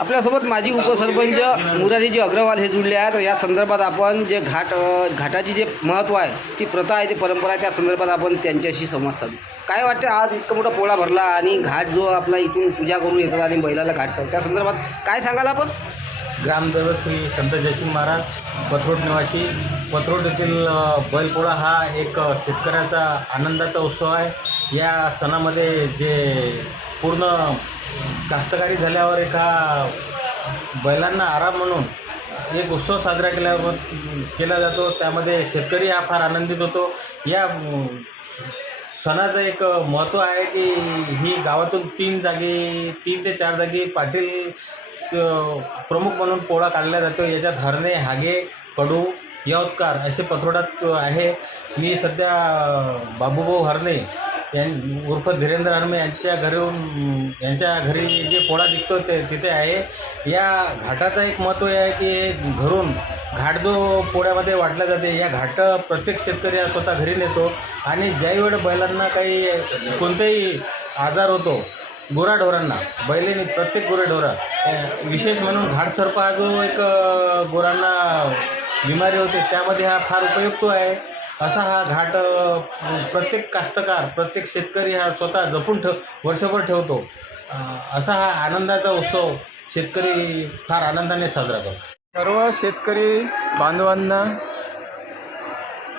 आपल्यासोबत माजी उपसरपंच मुरारीजी अग्रवाल हे जुळले आहेत. या संदर्भात आपण जे घाट घाटाची जे महत्त्व आहे ती प्रथा आहे ती परंपरा आहे त्या संदर्भात आपण त्यांच्याशी संवाद साधू. काय वाटते आज इतका मोठा पोळा भरला आणि घाट जो आपला इथून पूजा करून येतात आणि बैलाला घाट चालतो त्या संदर्भात काय सांगाल आपण? ग्रामदैवत श्री संत जयसिंग महाराज पथरोड निवासी. पथरोड येथील बैलपोळा हा एक शेतकऱ्याचा आनंदाचा उत्सव आहे. या सणामध्ये जे पूर्ण कास्तकारी झाल्यावर एका बैलांना आराम म्हणून एक उत्सव साजरा केल्यावर केला जातो. त्यामध्ये शेतकरी हा फार आनंदित होतो. या सणाचं एक महत्त्व आहे की ही गावातून तीन जागी तीन ते चार जागी पाटील प्रमुख म्हणून पोळा काढला जातो. याच्यात हरणे हागे कडू यवतकार असे पथरोडात आहे. मी सध्या बाबूभाऊ हरणे यां उर्फ धीरेंद्र आर्मे यांच्या घरून यांच्या घरी जे पोळा दिसतो ते तिथे आहे. या घाटाचं एक महत्त्व आहे की घरून घाट जो पोळ्यामध्ये वाटला जाते. या घाट प्रत्येक शेतकरी हा स्वतः घरी नेतो आणि ज्याही वेळ बैलांना काही कोणताही आजार होतो गुराढोरांना बैलेने प्रत्येक गुरेढोरा विशेष म्हणून घाटसर्प हा जो एक गुरांना बिमारी होते त्यामध्ये हा फार उपयुक्त आहे. असा हा घाट प्रत्येक कास्तकार प्रत्येक शेतकरी हा स्वतः जपून ठेव वर्षभर ठेवतो. असा हा आनंदाचा उत्सव शेतकरी फार आनंदाने साजरा करतो. सर्व शेतकरी बांधवांना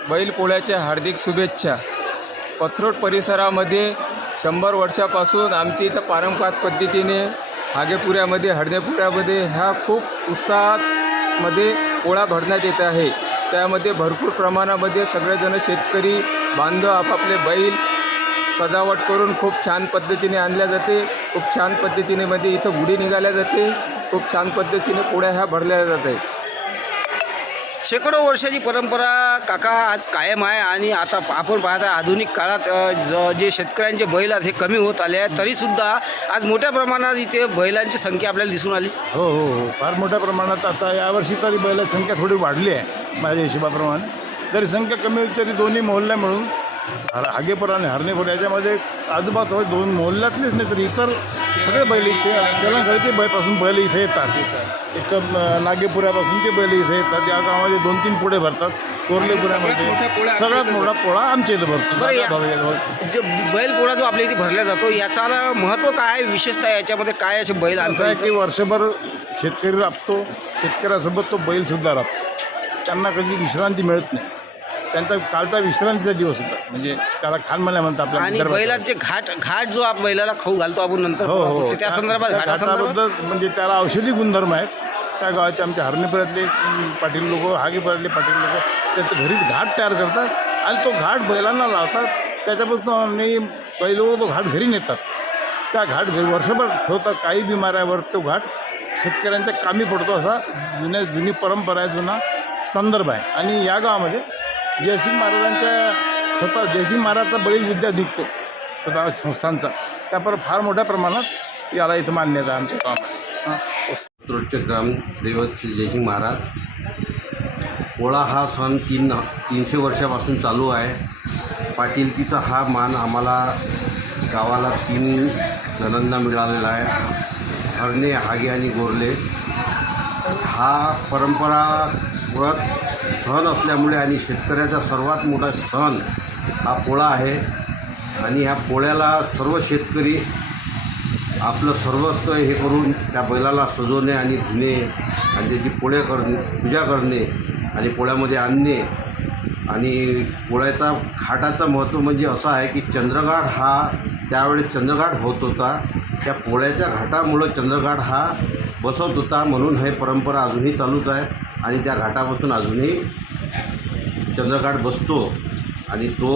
बैलपोळ्याच्या हार्दिक शुभेच्छा. पथरोड परिसरामध्ये शंभर वर्षापासून आमची इथं पारंपरिक पद्धतीने हागेपुऱ्यामध्ये हळदेपुऱ्यामध्ये ह्या खूप उत्साहामध्ये पोळा भरण्यात येत आहे. त्यामध्ये भरपूर प्रमाणामध्ये सगळेजण शेतकरी बांधव आपापले बैल सजावट करून खूप छान पद्धतीने आणल्या जाते. खूप छान पद्धतीने मध्ये इथं गुढी निघाल्या जाते. खूप छान पद्धतीने पोळ्या ह्या भरल्या जातात. शेकडो वर्षाची परंपरा काका आज कायम आहे आणि आता आपण पाहता आधुनिक काळात ज जे शेतकऱ्यांचे बैल आहेत हे कमी होत आले आहेत. तरीसुद्धा आज मोठ्या प्रमाणात इथे बैलांची संख्या आपल्याला दिसून आली. हो हो हो. फार मोठ्या प्रमाणात आता यावर्षी तरी बैलाची संख्या थोडी वाढली आहे माझ्या हिशोबाप्रमाणे. तरी संख्या कमी होती तरी दोन्ही मोहल्ल्या मिळून हर हागेपूर आणि हरणेपूर याच्यामध्ये आजूबाजू दोन मोहल्ल्यातलेच नाही तर इतर सगळे बैल इथे गळते बैपासून बैल इथे येतात. एक नागेपुऱ्यापासून ते बैल इथे येतात. या गावामध्ये दोन तीन पुढे भरतात. कोरलेपुऱ्यामध्ये सगळ्यात मोठा पोळा आमच्या इथं भरतो. जे बैल पोळा जो आपल्या इथे भरला जातो याचा महत्त्व काय आहे? विशेषतः याच्यामध्ये काय असे बैल असं आहे की वर्षभर शेतकरी राबतो. शेतकऱ्यासोबत तो बैलसुद्धा राबतो. त्यांना कधी विश्रांती मिळत नाही. त्यांचा कालचा विश्रांतीचा दिवस होता. म्हणजे त्याला खान मला म्हणतात आपल्या आणि. बैलात जे घाट घाट जो आप बैलाला खाऊ घालतो आपण नंतर हो हो. त्या संदर्भात त्या घाटासंदर्भात घाटाबद्दल म्हणजे त्याला औषधी गुणधर्म आहेत. त्या गावाचे आमच्या हरणीपुरातले अं, पाटील लोक हागेपुरातले पाटील लोक त्यांचं घरी घाट तयार करतात आणि तो घाट बैलांना लावतात. त्याच्यापासून आम्ही काही लोक तो घाट घरी नेतात. त्या घाट घरी वर्षभर ठेवतात. काही बिमाऱ्यावर तो घाट शेतकऱ्यांच्या कामी पडतो असा जुन्या जुनी परंपरा आहे जुना संदर्भ आहे. आणि या गावामध्ये जयसिंग महाराजांच्या स्वतः जयसिंग महाराजचा बळी विद्या निघतो स्वतः संस्थांचा. त्यापर फार मोठ्या प्रमाणात याला इथं मान्यता आमच्या गावामध्ये. हां. रोडचे ग्रामदैवत श्री जयसिंग महाराज. पोळा हा सण तीन तीनशे वर्षापासून चालू आहे. पाटीलकीचा हा मान आम्हाला गावाला तीन जणांना मिळालेला आहे. हरणे हागे आणि गोरले. हा परंपरा मुळात सण असल्यामुळे आणि शेतकऱ्याचा सर्वात मोठा सण हा पोळा आहे. आणि ह्या पोळ्याला सर्व शेतकरी आपलं सर्वस्व हे करून त्या बैलाला सजवणे आणि धुणे आणि त्याची पोळ्या करणे पूजा करणे आणि पोळ्यामध्ये आणणे. आणि पोळ्याचा घाटाचं महत्त्व म्हणजे असं आहे की चंद्रघाट हा त्यावेळेस चंद्रघाट होत होता. त्या पोळ्याच्या घाटामुळं चंद्रघाट हा बसवत होता म्हणून हे परंपरा अजूनही चालूच आहे. आणि त्या घाटापासून अजूनही चंद्रघाट बसतो आणि तो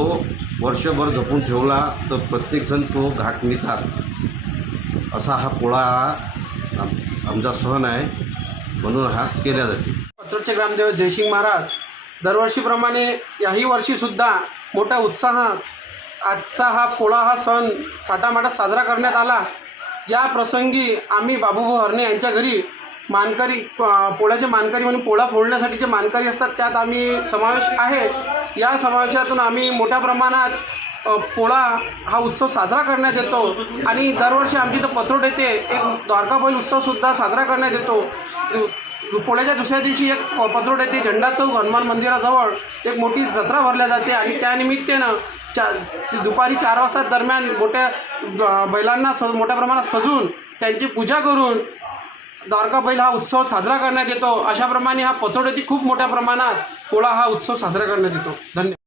वर्षभर जपून ठेवला तर प्रत्येकजण तो घाट निघतात असा हा पोळा हा आमचा सण आहे म्हणून हा केला जाते. पत्रचे ग्रामदेव जयसिंग महाराज दरवर्षीप्रमाणे याही वर्षीसुद्धा मोठ्या उत्साहात आजचा हा पोळा हा सण थाटामाटात साजरा करण्यात आला. या प्रसंगी आम्ही बाबूभाऊ हरणे यांच्या घरी मानकरी पोळ्याचे मानकरी म्हणून पोळा फोडण्यासाठी जे मानकरी असतात त्यात आम्ही समावेश आहे. या समावेशातून आम्ही मोठ्या प्रमाणात पोळा हा उत्सव साजरा करण्यात येतो. आणि दरवर्षी आमची इथं पत्रोट येते. एक द्वारका बैल उत्सवसुद्धा साजरा करण्यात येतो. दु- पोळ्याच्या दुसऱ्या दिवशी एक पत्रोट येते. झेंडा चौक हनुमान मंदिराजवळ एक मोठी जत्रा भरल्या जाते. आणि त्यानिमित्तानं चा दुपारी चार वाजता दरम्यान मोठ्या बैलांना स मोठ्या प्रमाणात सजून त्यांची पूजा करून द्वारका बैल हा उत्सव साजरा करण्यात येतो. अशाप्रमाणे हा पथोड्यातील खूप मोठ्या प्रमाणात पोळा हा उत्सव साजरा करण्यात येतो. धन्यवाद